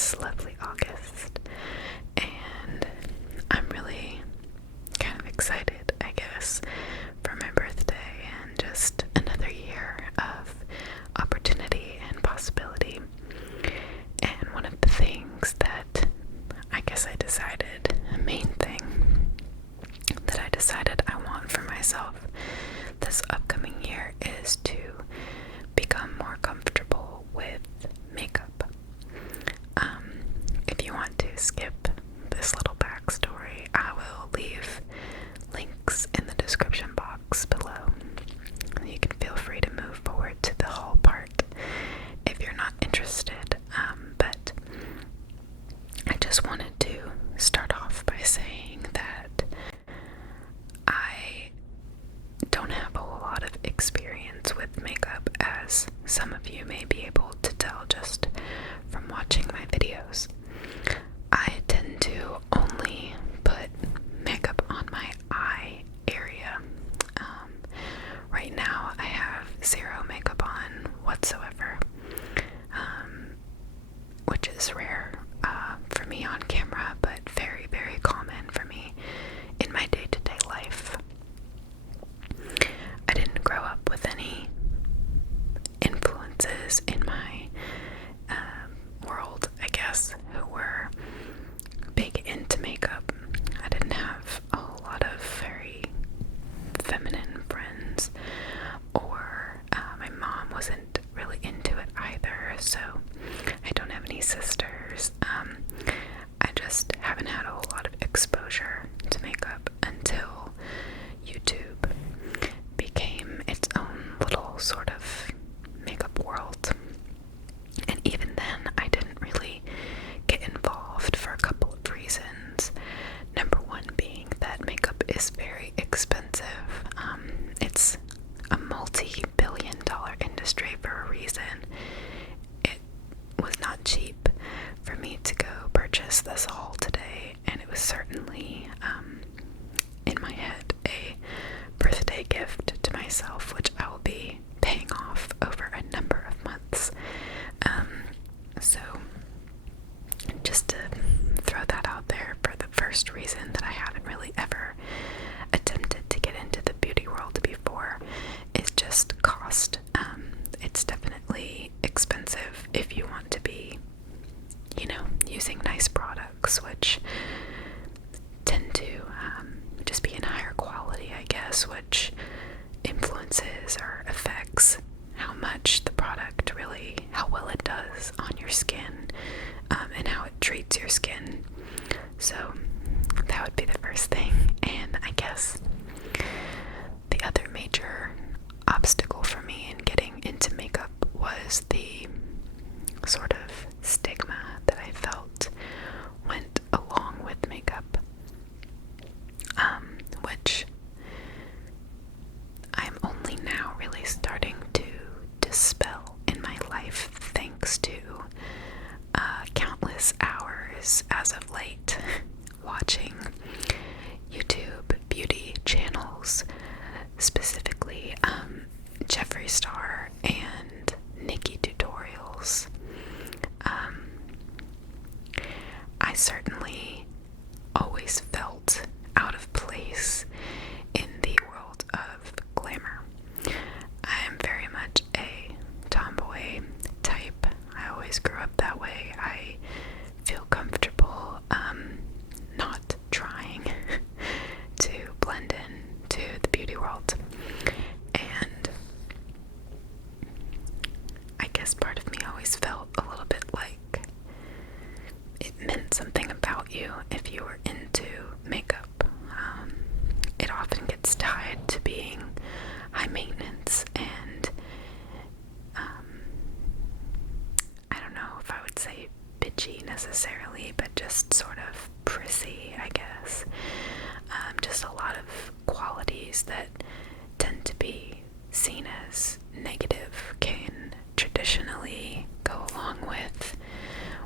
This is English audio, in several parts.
this lovely August, and I'm really kind of excited, I guess, for my birthday and just another year of opportunity and possibility. And one of the things that I guess I decided, a main thing that I decided I want for myself this upcoming year is to become more comfortable with makeup. If you want to skip this little backstory, I will leave links in the description box below. You can feel free to move forward to the haul part if you're not interested, but I just wanted to start off by saying that I don't have a whole lot of experience with makeup, as some of you may be able to tell just from watching my videos. I tend to only put makeup on my eye area. Right now I have zero makeup on whatsoever, which is rare for me on camera, but very, very common for me in my day-to-day life. I didn't grow up with any influences in my world, I guess, who were big into makeup. I didn't have a whole lot of very feminine friends, or my mom wasn't really into it either, so I don't have any sisters. I just haven't had a whole lot of exposure to makeup until YouTube became its own little sort of makeup world. And even then, I didn't really get involved for a couple of reasons. Number one being that makeup is very expensive. It's a multi-billion-dollar industry for a reason. It was not cheap for me to go purchase this haul today, and it was certainly, in my head, a birthday gift to myself, which I will be paying off over a number of months. So just to throw that out there, for the first reason that I haven't really ever attempted to get into the beauty world before, is just cost. It's definitely expensive if you want to be, using nice products, which tend to just be in higher quality, I guess, which influences or affects how much the product really, how well it does on your skin, and how it treats your skin. So that would be the first thing. And I guess the other major obstacle for me in getting into makeup was the sort of stigma that I felt went along with makeup, which I'm only now really starting to dispel in my life, thanks to countless hours as of late watching YouTube beauty channels, specifically Jeffree Star and Nikki tutorials. I certainly always felt out of place in the world of glamour. I am very much a tomboy type. I always grew up that way. I feel comfortable not trying to blend in to the beauty world. And I guess part of me always felt a little bit like it meant something about you if you were into makeup. It often gets tied to being high maintenance and I don't know if I would say bitchy necessarily, but just sort of prissy, I guess. Just a lot of qualities that tend to be seen as negative can traditionally go along with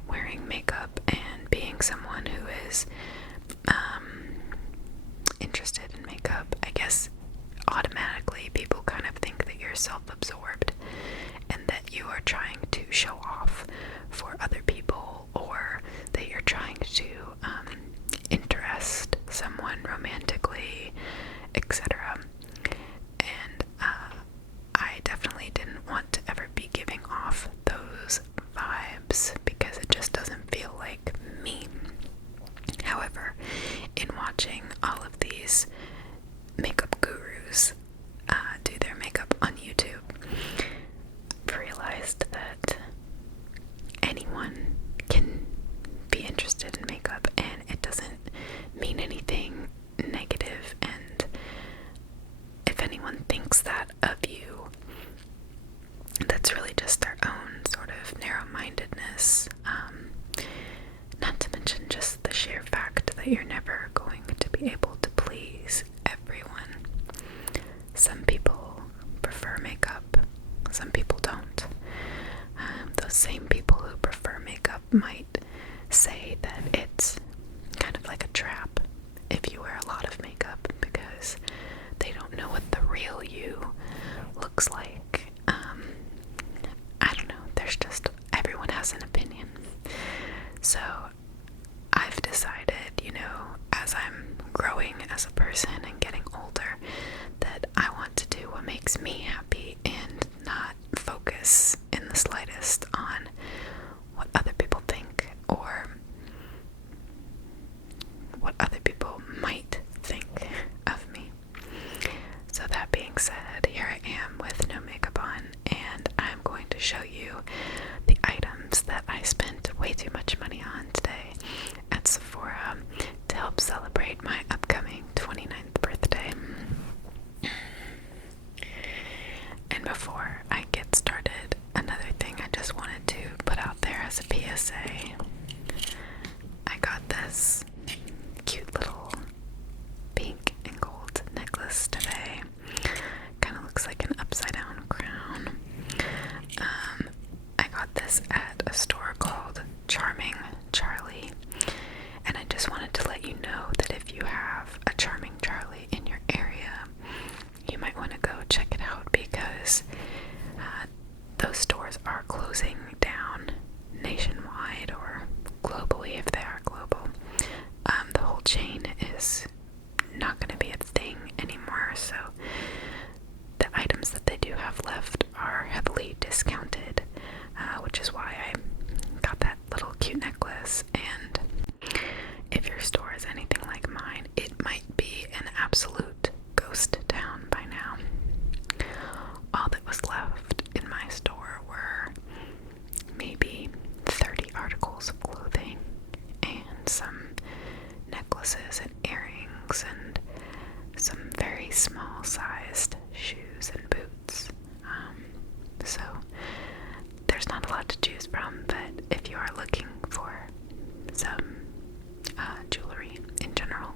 wearing makeup and being someone who is interested in makeup. I guess automatically people kind of think that you're self-absorbed and that you are trying to show off for other people, or to interest someone romantically, etc. And I definitely didn't want to ever be giving off those vibes because it just doesn't feel like me. However, in watching all of these makeup gurus do their makeup on YouTube, I've realized that anyone can be interested in makeup, and it doesn't mean anything negative. And if anyone thinks that of you, that's really just their own sort of narrow-mindedness. Not to mention just the sheer fact that you're never going to be able to please everyone. Some people prefer makeup, some people don't. Those same people who prefer makeup might say that it's kind of like a trap if you wear a lot of makeup because they don't know what the real you looks like. I don't know, there's just, everyone has an opinion. So I've decided, as I'm growing as a person and getting older, that I want to do what makes me happy and not focus in the slightest on what other people think or what other people might think of me. So that being said, here I am with no makeup on, and I'm going to show you the items that I spent way too much money on today at Sephora to help celebrate my upcoming 29th birthday. And before I get started, another thing I just wanted to put out there as a PSA. I got this cute little pink and gold necklace today. Kind of looks like an upside down crown. I got this at a store called Charming Charlie, and I just wanted to let you know that if you have a Charming Charlie in your area, you might want to go check it out because those stores are closing down nationwide or globally if they are global. The whole chain is not going to be a thing anymore, so the items that they do have left are heavily discounted, which is why I got that little cute necklace. And if your store is anything like mine, it might be an absolute ghost town by now. All that was left in my store were maybe 30 articles of clothing and some necklaces and earrings and some very small sized shoes and boots. So there's not a lot to choose from, but if you are looking for some jewelry in general,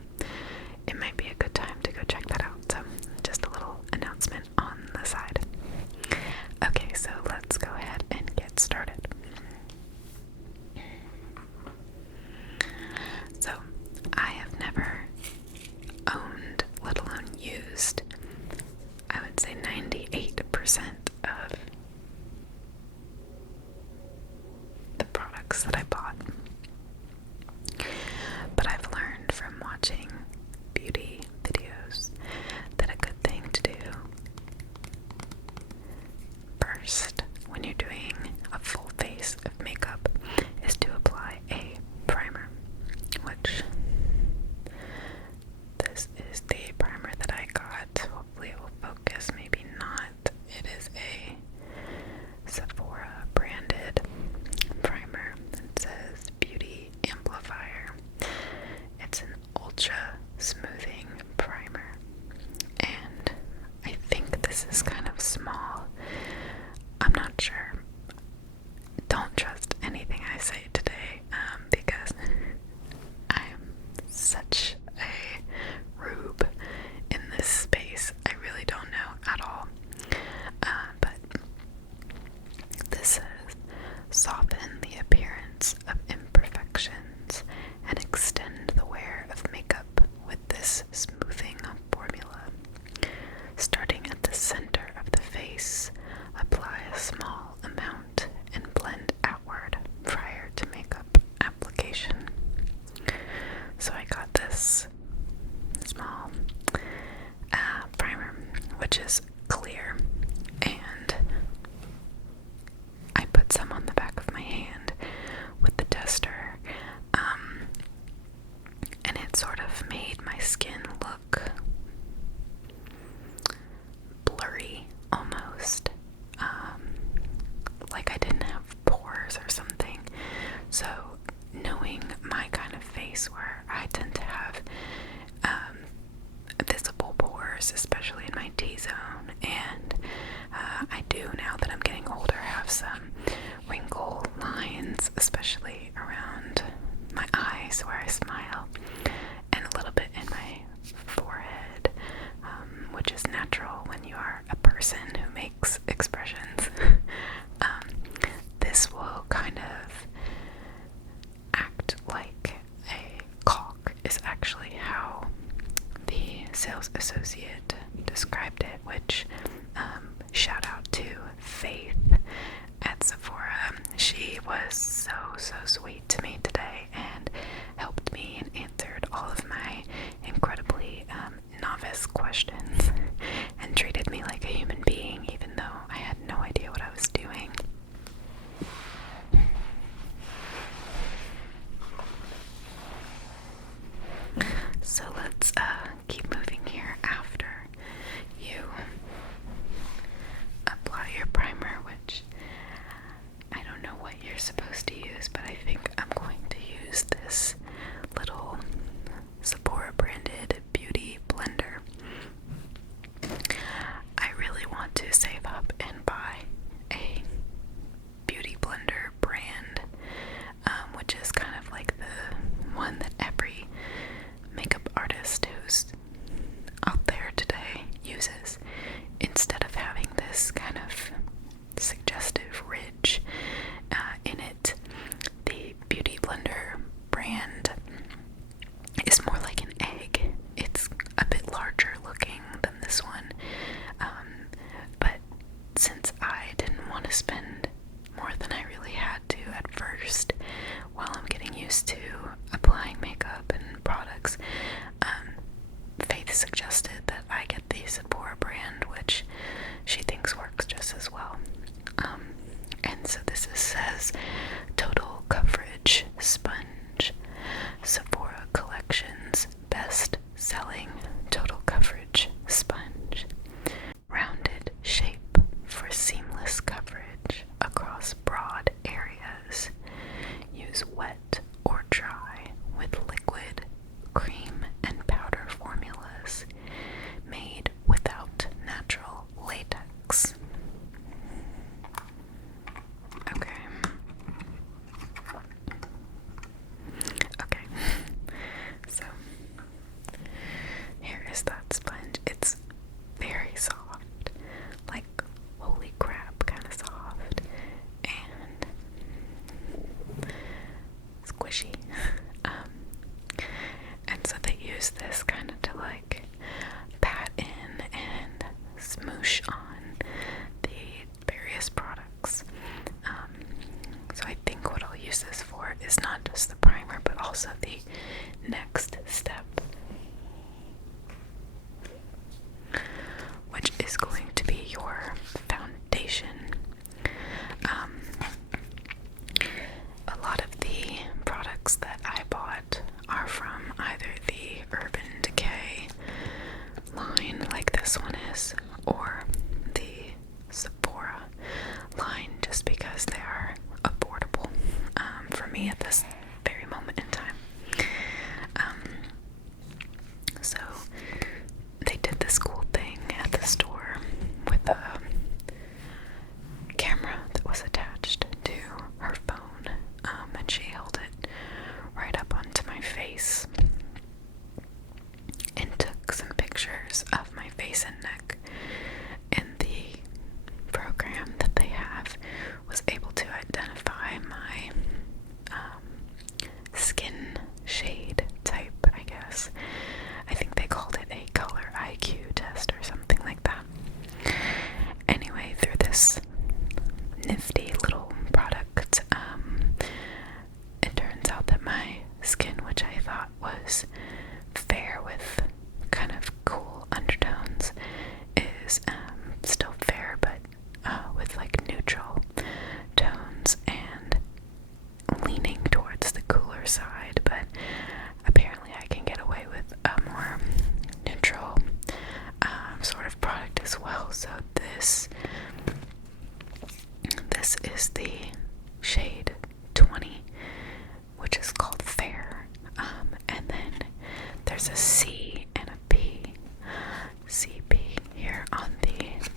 it might be a good time to go check that out. So just a little announcement on the side. Okay, so let's go ahead and get started. So I have never owned, let alone used, I would say 98% of the products that I bought. But I've learned from watching beauty videos that a good thing to do first when you're doing a full to spend more than I really had to at first while I'm getting used to applying makeup and products. Faith suggested that I get the Sephora brand, which she thinks works just as well. And so says Total Coverage Sponge, Sephora Collection's best-selling total coverage sponge. Rounded shape for seamless coverage across broad areas. Use wet or dry with liquid, cream, and powder formulas. Made without natural latex. Okay. Okay. So, here is that sponge. It's very soft. Like, holy crap, kind of soft. And squishy. And so they use this kind of to like pat in and smoosh on the various products. So I think what I'll use this for is not just the primer, but also the next step, which is going to be your foundation. A lot of the products that I bought are from either the Urban Decay line, like this one is, or the Sephora line, just because they are affordable for me at this very moment in time. So they did this cool thing at the store with a camera that was attached to her phone, and she held it right up onto my face and took some pictures of my face and neck. And the program that they have was able to identify my skin shade type, I guess. I think they called it a color IQ test or something like that. Anyway, through this nifty little product, it turns out that my skin, which I thought was fair with kind of cool undertones, is still fair, but with like neutral tones and leaning towards the cooler side. But apparently I can get away with a more neutral sort of product as well. So this is the shade 20, which is called Fair, and then there's a C and a P, CP here on the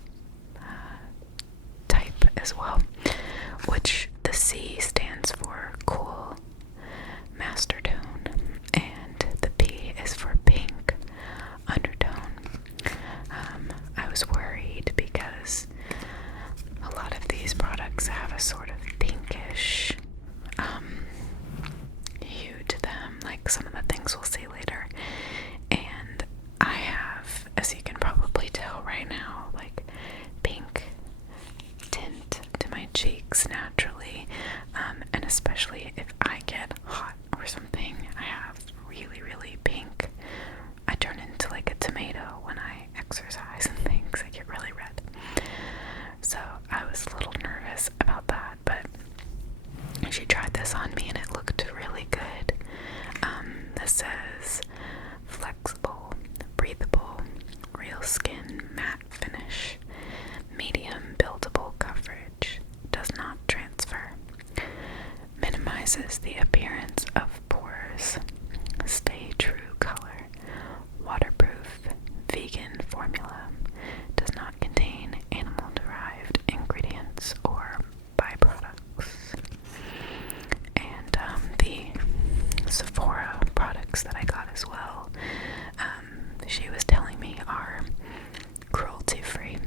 type as well, which the C stands for Cool Master Tone, and the P is for Pink Undertone. I was worried because a lot of these products have a sort of pinkish hue to them, like some of the things we'll see later. And I have, as you can probably tell right now, like pink tint to my cheeks naturally, and especially if I get hot or something, I have really, really pink. I turn into like a tomato when I exercise and things. I get really red. So I was a little nervous about that, but she tried this on me and it looked really good. This says flexible, breathable, real skin matte finish, medium buildable coverage, does not transfer, minimizes the appearance of pores, stay true color, waterproof, vegan formula, does not contain animal-derived ingredients or byproducts. And the Sephora products that I got as well, she was telling me are cruelty-free.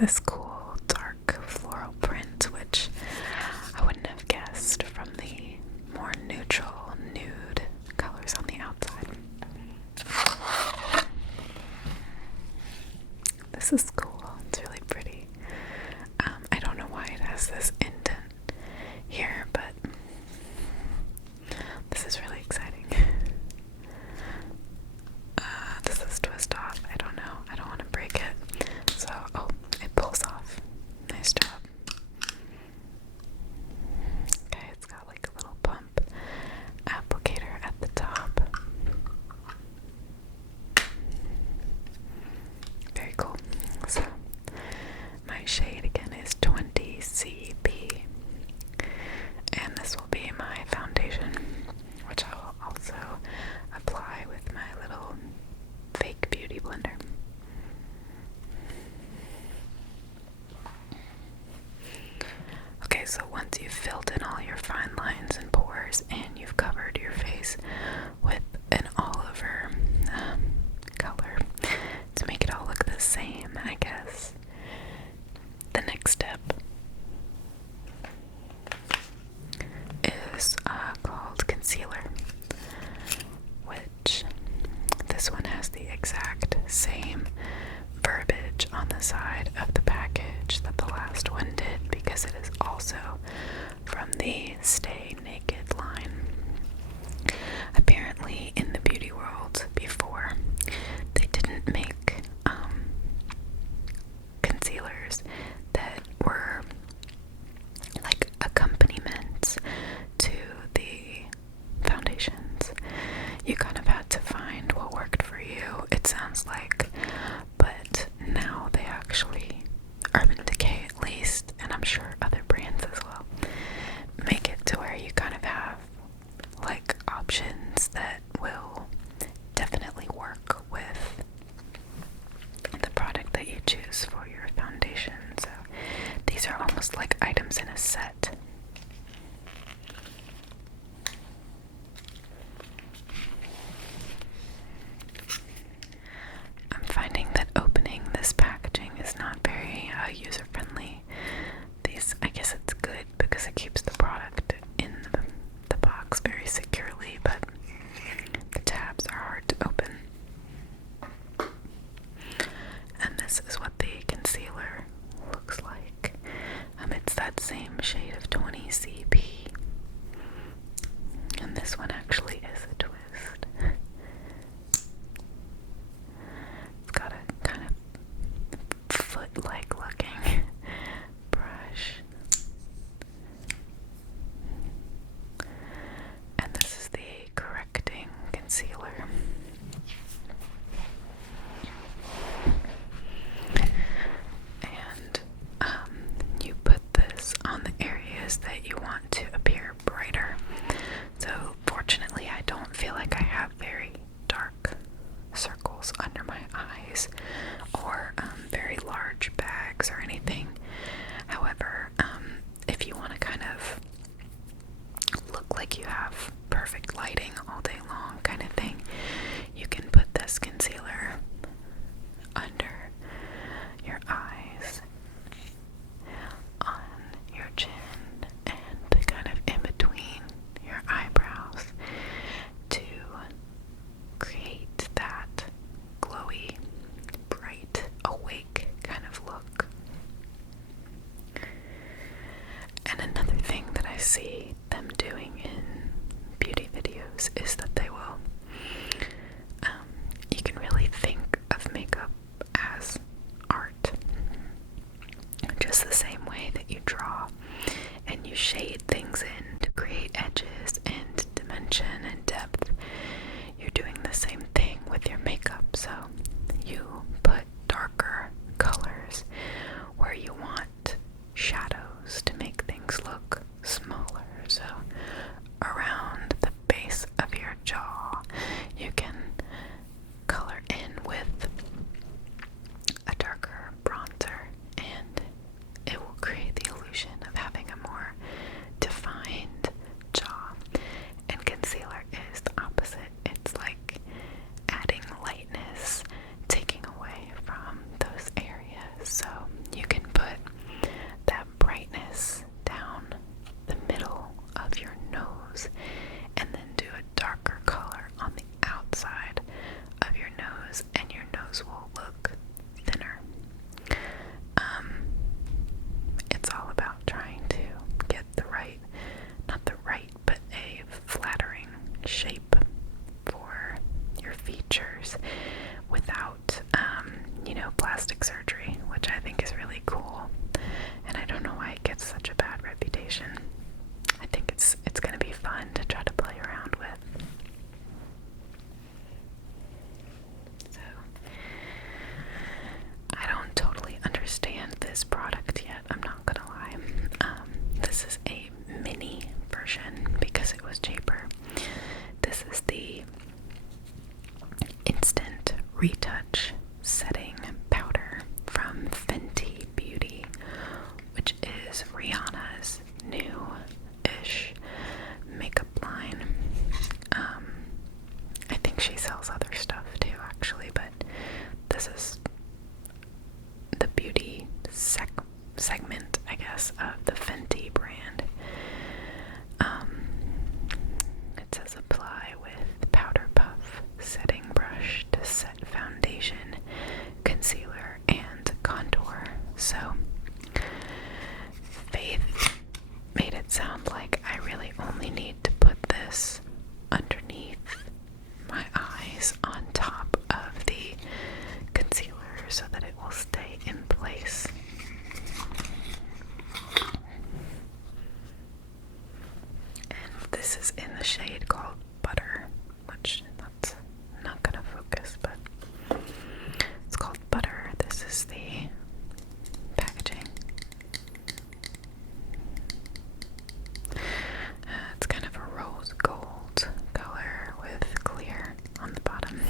this cool dark floral print, which I wouldn't have guessed from the more neutral nude colors on the outside. This is cool. It's really pretty. I don't know why it has this indent here, but this is really exciting. Does this twist off? I don't know. I don't want to break it. So, oh, it pulls off. Nice job. Okay, it's got like a little pump applicator at the top. Very cool. So, my shade again is 20CP. And this will be my foundation, which I will also apply with my little fake beauty blender. Okay, so once you've filled in all your fine lines and pores and you've covered your face with an all-over color to make it all look the same, I guess, the next step is called concealer, which this one has the exact same verbiage on the side of the package that the last one did, because it is also from the Stay Naked line. Apparently in the beauty world before, they didn't make concealers that were like accompaniments to the foundations. You kind of had to find what worked for you, it sounds like. But now they actually, Urban Decay at least, and I'm sure other brands as well, make it to where you kind of have like options that will definitely work with the product that you choose for your foundation. So these are almost like items in a set. I'm finding that opening this packaging is not very user-friendly. I guess it's good because it keeps the product in the box very securely, but the tabs are hard to open. And this is what the concealer looks like. It's that same shade of 20CP. And this one actually is a twist. It's got a kind of foot-like looking brush. And this is the correcting concealer. And you put this on the areas that you want to appear brighter. So fortunately, I don't feel like I have very dark circles under my eyes or very large bags or anything. However, if you want to kind of look like you have perfect lighting all day long kind of thing, you can put this concealer under your eyes, on your chin, and kind of in between your eyebrows to create that glowy, bright, awake kind of look. And another thing that I see them doing in beauty videos is that they will, you can really think of makeup as art. Just the same way that you draw and you shade things in to create edges and dimension and depth, you're doing the same thing with your makeup. So you put darker colors where you want shadows to make things look smaller. So around the base of your jaw, you can color in with a darker bronzer, and it will create the illusion of having a more defined jaw. This is in the shade called Butter, which that's not gonna focus, but it's called Butter. This is the packaging. It's kind of a rose gold color with clear on the bottom.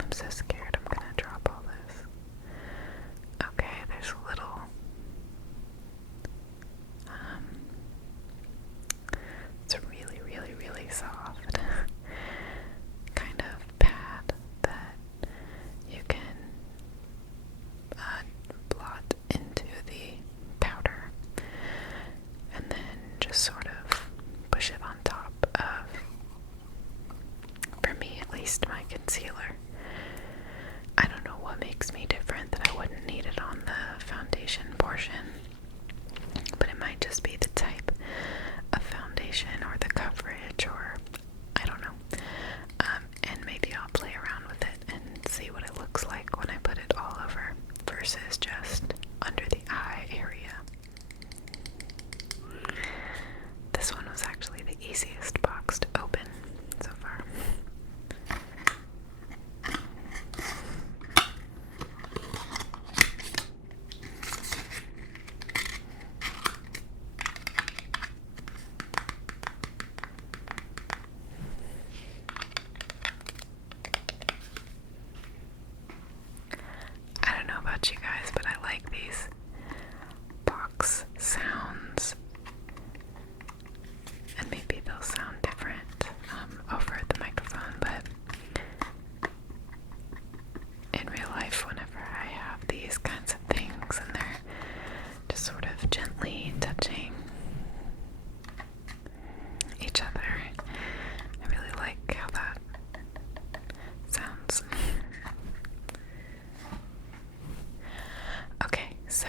I'm so scared I'm gonna drop all this. Okay, there's a little it's really, really, really soft kind of pad that you can blot into the powder and then just sort of push it on top of, for me at least, my concealer. I don't know what makes me different that I wouldn't need it on the foundation portion, but it might just be the type of foundation or the coverage, or I don't know. And maybe I'll play around with it and see what it looks like when I put it all over versus just under the eye area. This one was actually the easiest box to open so far. I don't know about you guys, but I like these box sounds, and maybe they'll sound different over the microphone, but in real life, whenever I have these kinds of things and they're just sort of gently touching each other, I really like how that sounds. Okay, so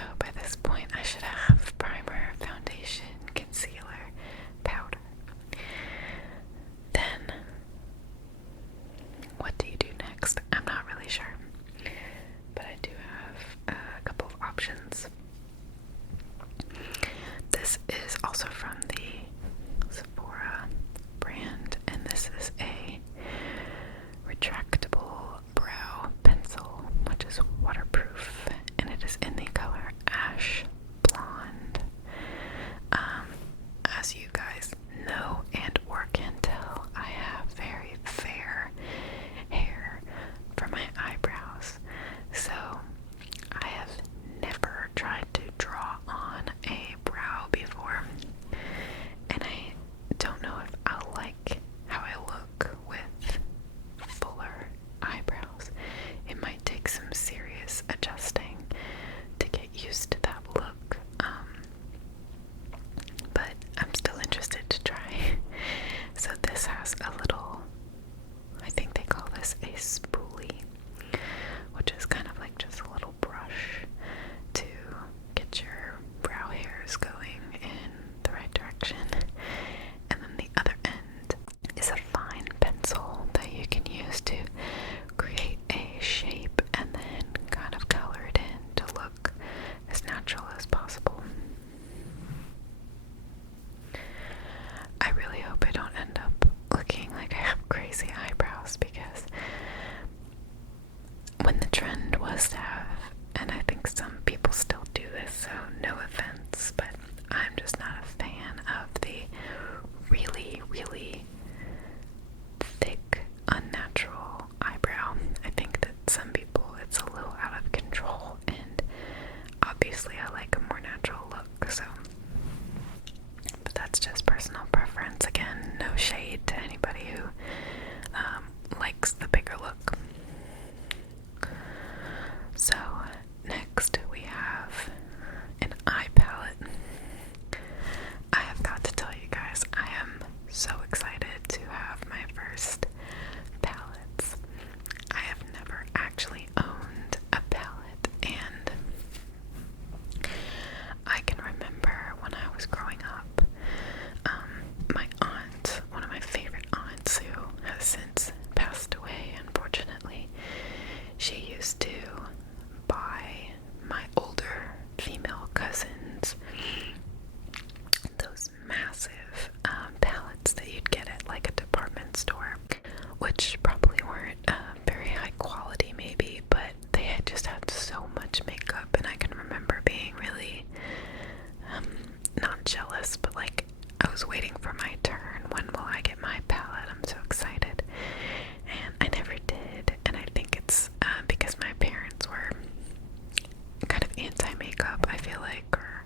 feel like, or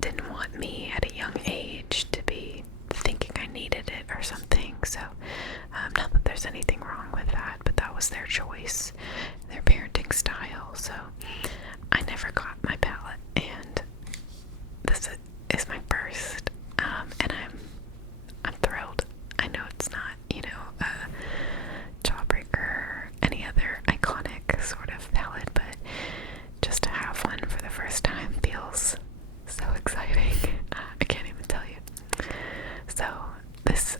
didn't want me at a young age to be thinking I needed it or something. So not that there's anything wrong with that, but that was their choice, their parenting style. So I never got my palette, and this is my first, and I'm thrilled. I know it's not, a Jawbreaker or any other iconic sort of palette, but just to have one for the first time feels so exciting. I can't even tell you. So this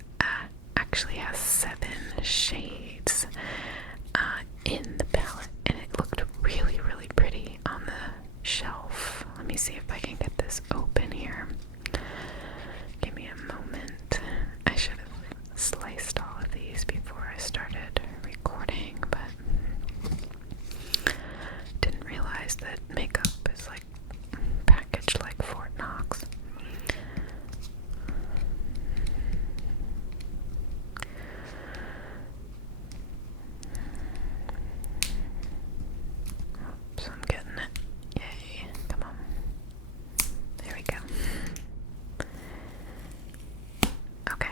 actually has 7 shades in the palette, and it looked really, really pretty on the shelf. Let me see if I can get this open here. Give me a moment. I should have sliced all of these before I started recording, but didn't realize that makeup is like packaged like Fort Knox. Oops, I'm getting it. Yay. Come on. There we go. Okay.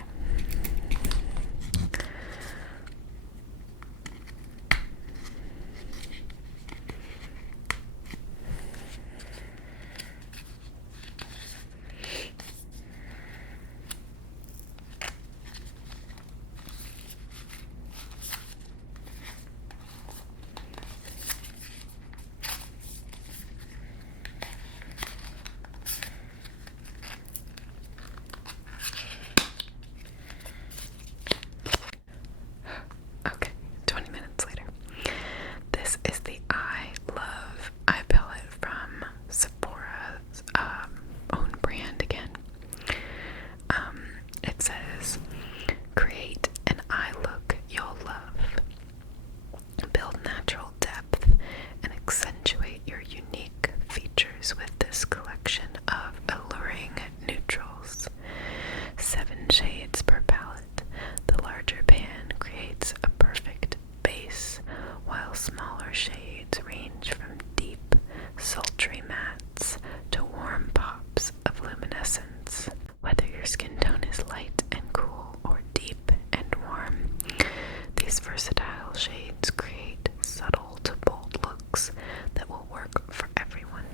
Okay, 20 minutes later. This is the I Love eye palette from Sephora's own brand again. It says, create an eye look you'll love. Build natural depth and accentuate your unique features with this collection of alluring neutrals. 7 shades per palette. The larger pan creates a perfect base, while smaller shades range from deep, sultry mattes to warm pops of luminescence. Whether your skin tone is light and cool or deep and warm, these versatile shades create subtle to bold looks that will work for everyone.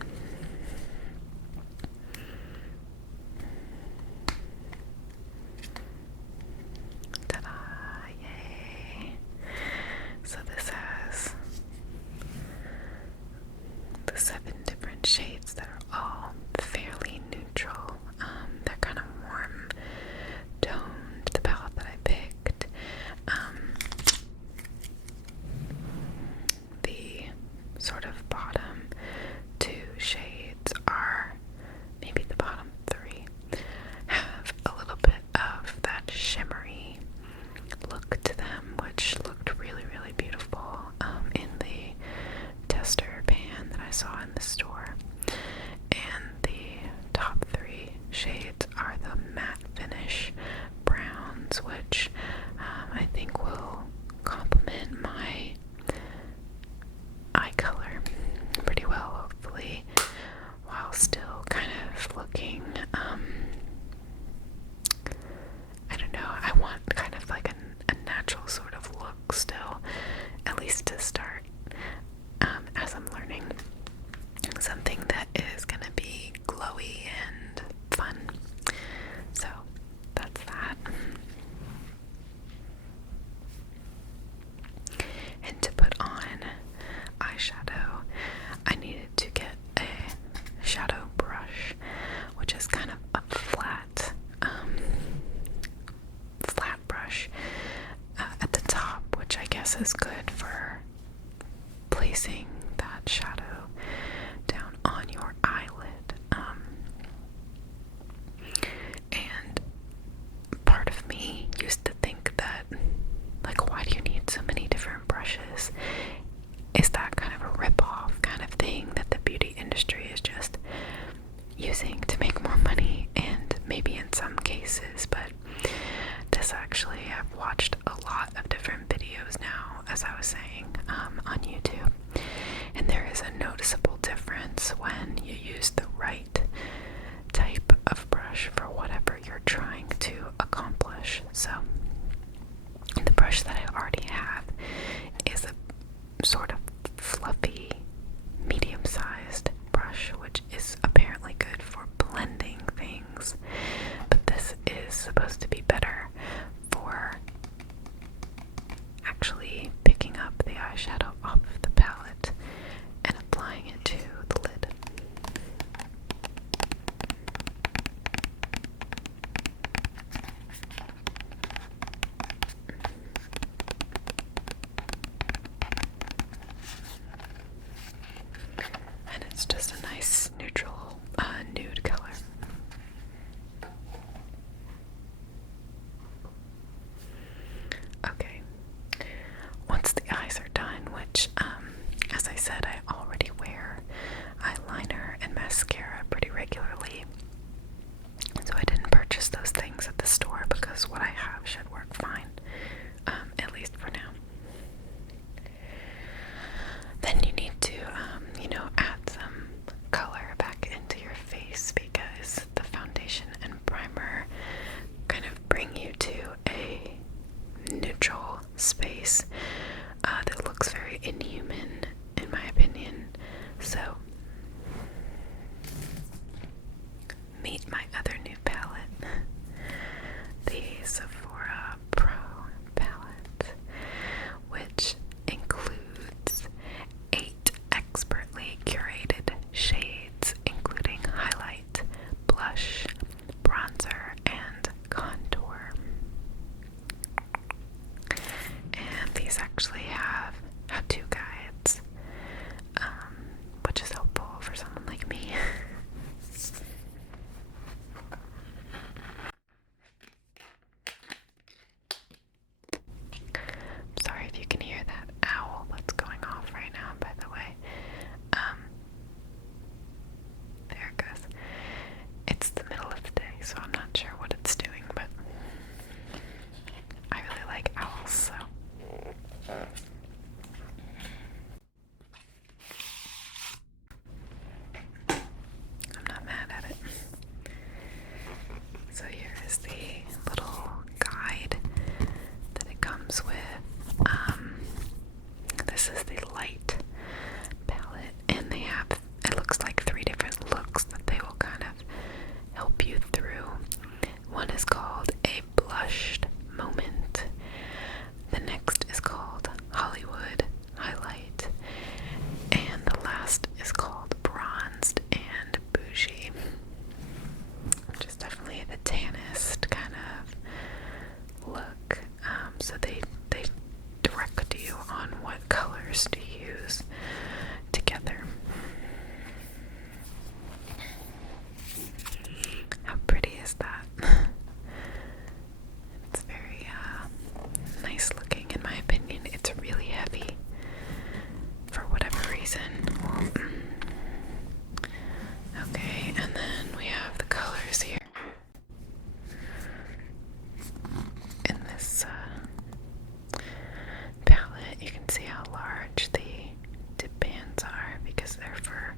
Ta-da! Yay! So this has the 7 different shades that are all fairly neutral. They're kind of warm toned, the palette that I picked. The sort of bottom 2 shades are, maybe the bottom 3, have a little bit of that shimmery look to them, which looked really, really beautiful in the tester pan that I saw in the store. And the top 3 shades are the matte finish browns, which I think will complement my eye color pretty well, hopefully, while still kind of looking, I don't know, I want kind of like a natural sort of look still, at least to start, as I'm learning. So shades, including highlight, blush, bronzer, and contour. And these actually have how-to guides, which is helpful for someone like me. Sorry if you can hear that owl that's going off right now, by the way. There it goes. It's the middle of the day, so I'm not sure what it's doing, but I really like owls, so. I'm not mad at it. So here is the little guide that it comes with. This is the light palette, and they have, it looks like 3 different looks that they will kind of help you through. One is called a blushed moment. The next is called Hollywood highlight, and the last is called bronzed and bougie, which is definitely the tannest kind of look. So they direct you on what colors to use together. How pretty is that? It's very nice looking in my opinion. It's really heavy for whatever reason. Okay, and then we have the colors here. In this palette, you can see how large the dip bands are because they're for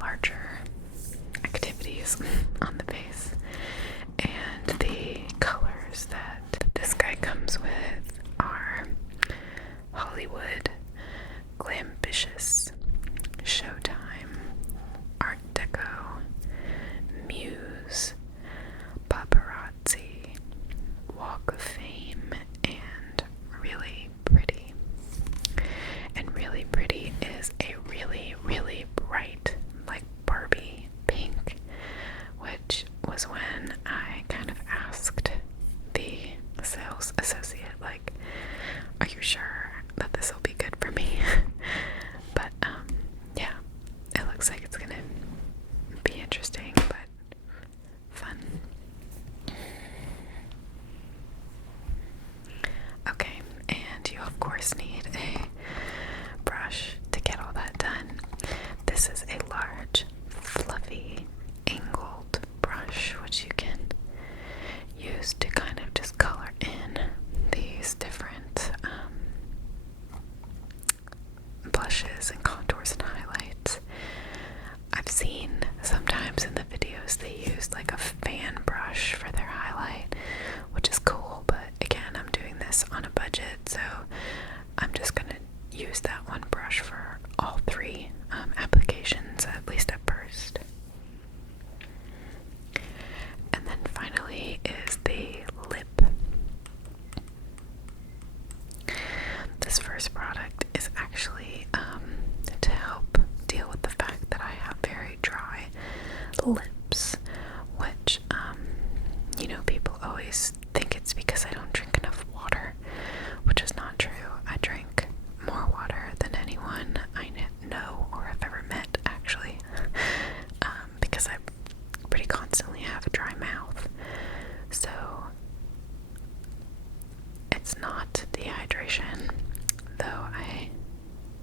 larger activities on the face. And the colors that this guy comes with are Hollywood, Glambitious, Showtime, Art Deco, Muse, Paparazzi, Walk of Fame, and Really Pretty. And Really Pretty is a really, really bright, like Barbie pink, which was when I kind of asked the sales associate, like, are you sure that this will be good for me? But yeah, it looks like it's gonna be interesting, but fun. Okay, and you of course need a brush to get all that done. This is a large, fluffy, angled brush, which you can use to kind of just color in these different blushes and contours and highlights. I've seen sometimes in the videos they use like a fan brush for their highlight, which is cool, but again, I'm doing this on a budget, so I'm just gonna use that one brush for all 3 applications, at least at first. And then finally is the lip. This first product is actually to help deal with the fact that I have very dry lips, which, you know, people always think it's because I don't drink enough water, which is not true. I drink more water than anyone I know or have ever met, actually, because I pretty constantly have a dry mouth. So it's not dehydration, though I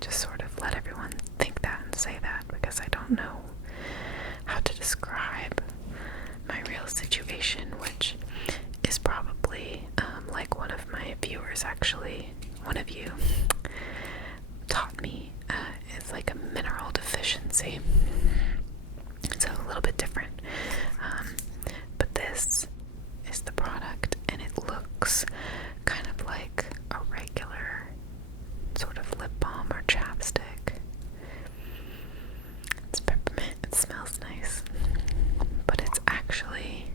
just sort of let everyone think that and say that because I don't know how to describe my real situation, which is probably like one of my viewers, actually, one of you taught me, it's like a mineral deficiency. So a little bit different, but this is the product, and it looks kind of like a regular sort of lip balm or chapstick. It's peppermint, it smells nice, but it's actually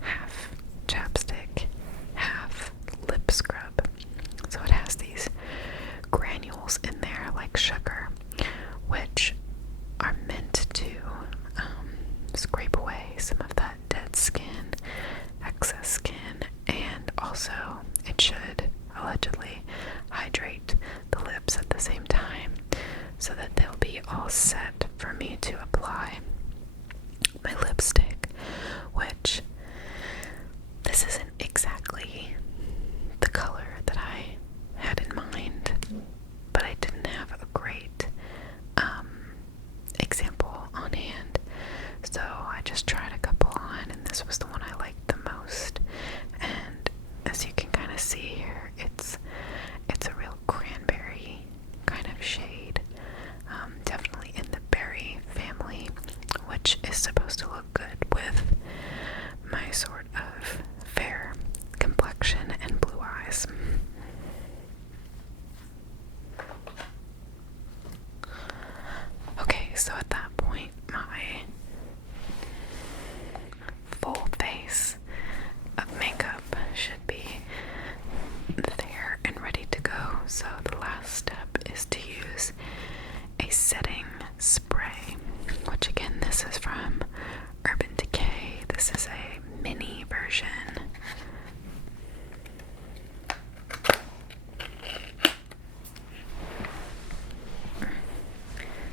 half chapstick, half lip scrub. So it has these granules in there like sugar, which are for me to apply my lipstick, which this isn't exactly the color that I had in mind, but I didn't have a great example on hand, so I just tried a couple on, and this was the one I liked the most. And as you can kind of see here, it's a real cranberry kind of shade, definitely in the berry family, which is supposed to look good with my sort of fair complexion and blue eyes. Okay, so at that point, my full face of makeup should be there and ready to go. So the last step is to use a setting spray, which again, this is from Urban Decay. This is a mini version.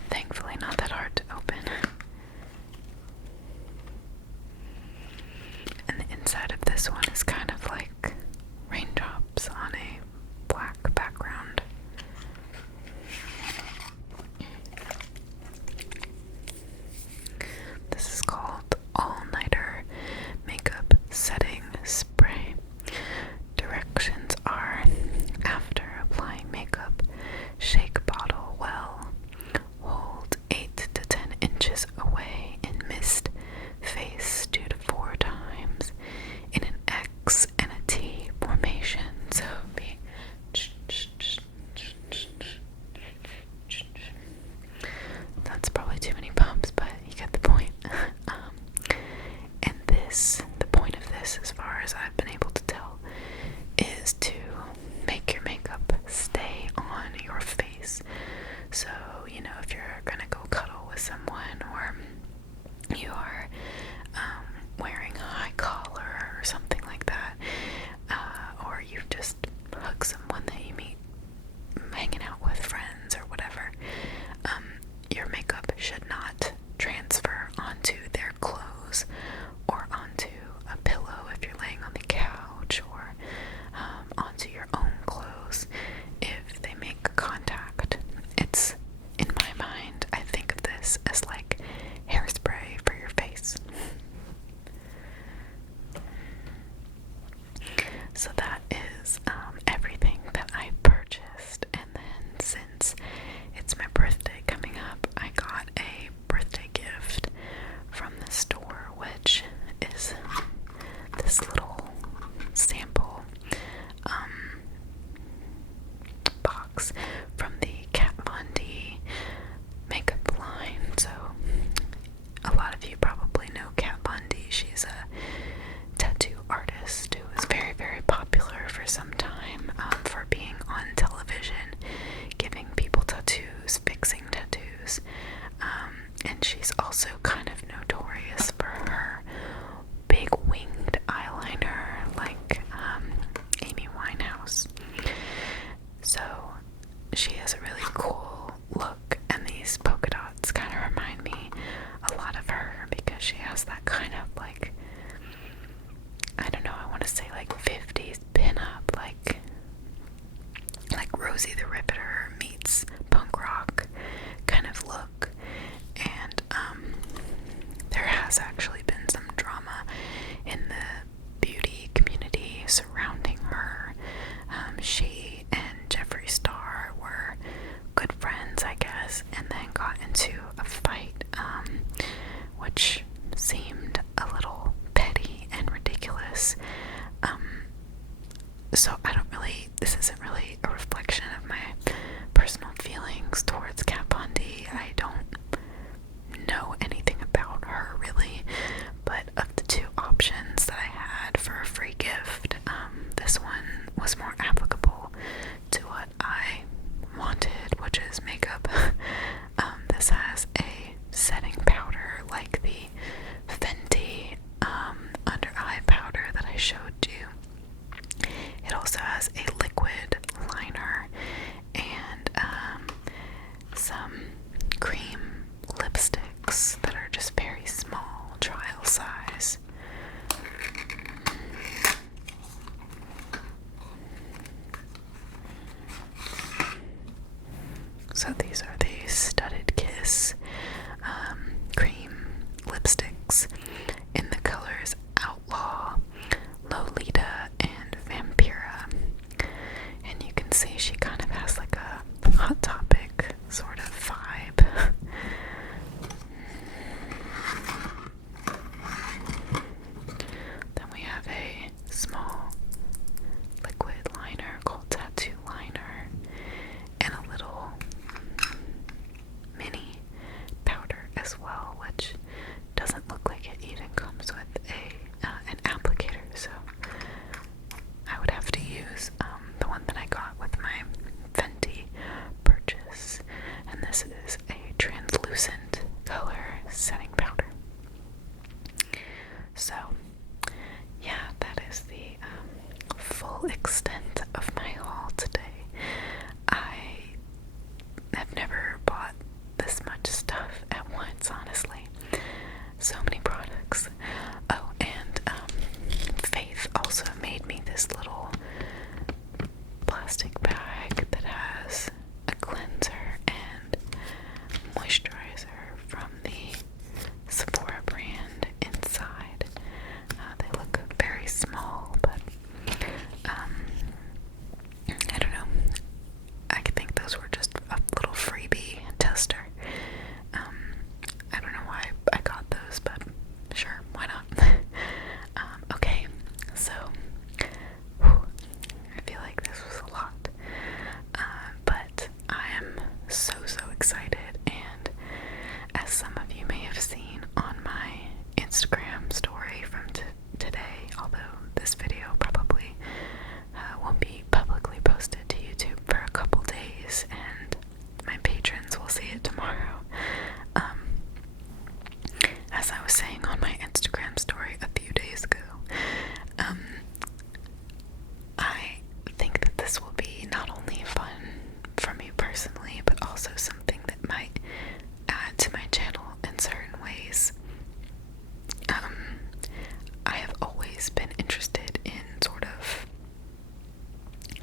Thankfully not that hard to open. And the inside of this one is kind of like raindrops on a black background. This is called All Nighter Makeup Setting Spray. Directions are: after applying makeup, shake bottle well. Hold 8 to 10 inches away and mist face 2 to 4 times in an X and a T formation. So be that's probably too many pumps, but you get the point. And the point of this, as far as I've been able to tell, is to make your makeup stay on your face. So, if you're gonna go cuddle with someone, or you are wearing a high collar or something like that, or you just hug someone that you meet hanging out with friends or whatever, your makeup should not transfer onto their clothes or onto a pillow if you're laying on the couch, or onto your own clothes if they make contact. It's, in my mind, I think of this as like hairspray for your face. So that is everything that I purchased. And then, since it's my birthday coming up, I got a birthday gift from the store, which is this little sample box from the Kat Von D makeup line. So a lot of you probably know Kat Von D. She's a tattoo artist who was very, very popular for some time, for being on television, giving people tattoos, fixing tattoos. And she's also kind of notorious for her big winged eyeliner, like Amy Winehouse. So she has a really cool look, and these polka dots kind of remind me a lot of her, because she has that kind of like, I don't know, I want to say like 50s pin-up, like Rosie the Riveter meets punk rock kind of look. And there has actually been some drama in the beauty community surrounding her. She and Jeffree Star were good friends, I guess, and then got into a fight, which seemed a little petty and ridiculous. So this isn't really a reflection of my personal feelings towards Kat Von D. I don't know anything about her really, but of the two options that I had for a free gift, this one was more applicable to what I wanted, which is makeup. This has a setting powder like the Fenty under eye powder that I showed you. It also has a liquid products that are just very small, trial size. So these are the Studded Kiss cream lipsticks in the colors Outlaw, Lolita, and Vampira. And you can see she kind of has like a Hot Topic sort of vibe. Then we have a small liquid liner called Tattoo Liner, and a little mini powder as well, which doesn't look like it even comes with an applicator, so I would have to use the one that I got with my Fenty purchase, and this is a translucent color setting powder. So yeah, that is the full extent of my haul today. I have never bought this much stuff at once, honestly. So many products. Oh, and Faith also made me this little plastic bag that has a cleanser and moisturizer from the Sephora brand inside. They look very small, but I don't know. I think those were just a little freebie tester. I don't know why I got those, but sure, why not? Okay, so I feel like this was a lot, but I am so excited, and as some of you may have seen on my Instagram story from today, although this video probably won't be publicly posted to YouTube for a couple days, and my patrons will see it tomorrow. As I was saying on my Instagram story a few days ago, I think that this will be not only fun for me personally, but also something that might add to my channel in certain ways. I have always been interested in sort of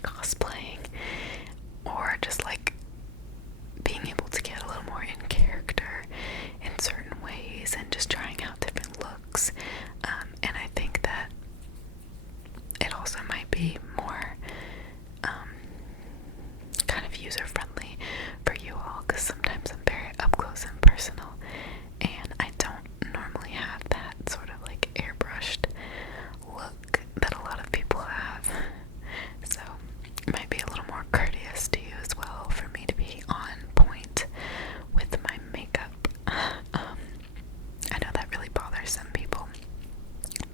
cosplaying, or just like being able to get a little more in character in certain ways and just trying out different looks. And I think that it also might be more kind of user friendly for you all, because sometimes I'm very up close and personal, and I don't normally have that sort of like airbrushed look that a lot of people have. So it might be a little more courteous to you as well for me to be on point with my makeup. I know that really bothers some people,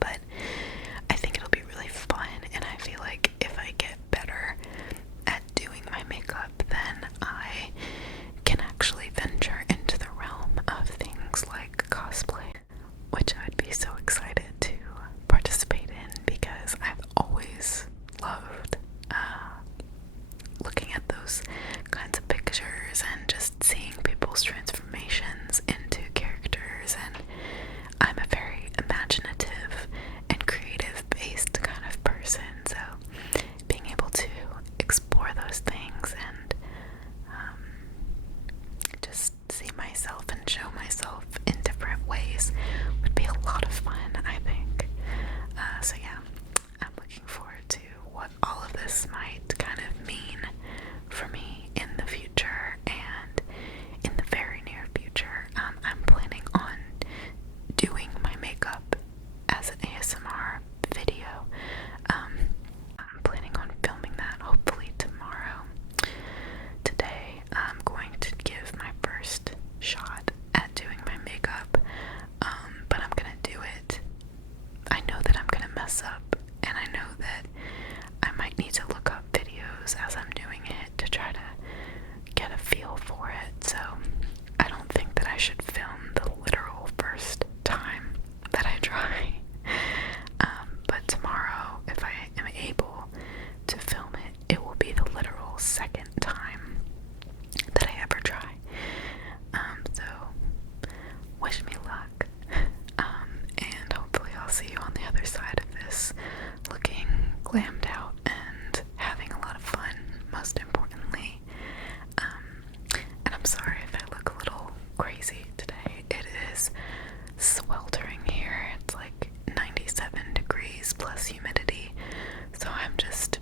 but I think it'll be really fun, and I feel like if I get better at doing my makeup, then I can actually venture into the realm of things like cosplay, which I'd be so excited to participate in, because I've always loved looking at those kinds of pictures and just seeing people's transformations into characters, and I'm a very imaginative and creative based kind of person, so being able to explore those things and just see myself and show myself in different ways would be a lot of fun, I think. So yeah, I'm looking forward to what all of this might kind of mean for me in the future, and in the very near future, I'm planning on doing my makeup as an ASMR video. I'm planning on filming that hopefully tomorrow. Today, I'm going to give my first shot at doing my makeup, but I'm gonna do it. I know that I'm gonna mess up, and I know that I might need to look up videos as I'm doing it to try to get a feel for it, so I don't think that I should film the literal first time that I try. But tomorrow, if I am able to film it, it will be the literal second time that I ever try. So wish is sweltering here. It's like 97 degrees plus humidity. So I'm just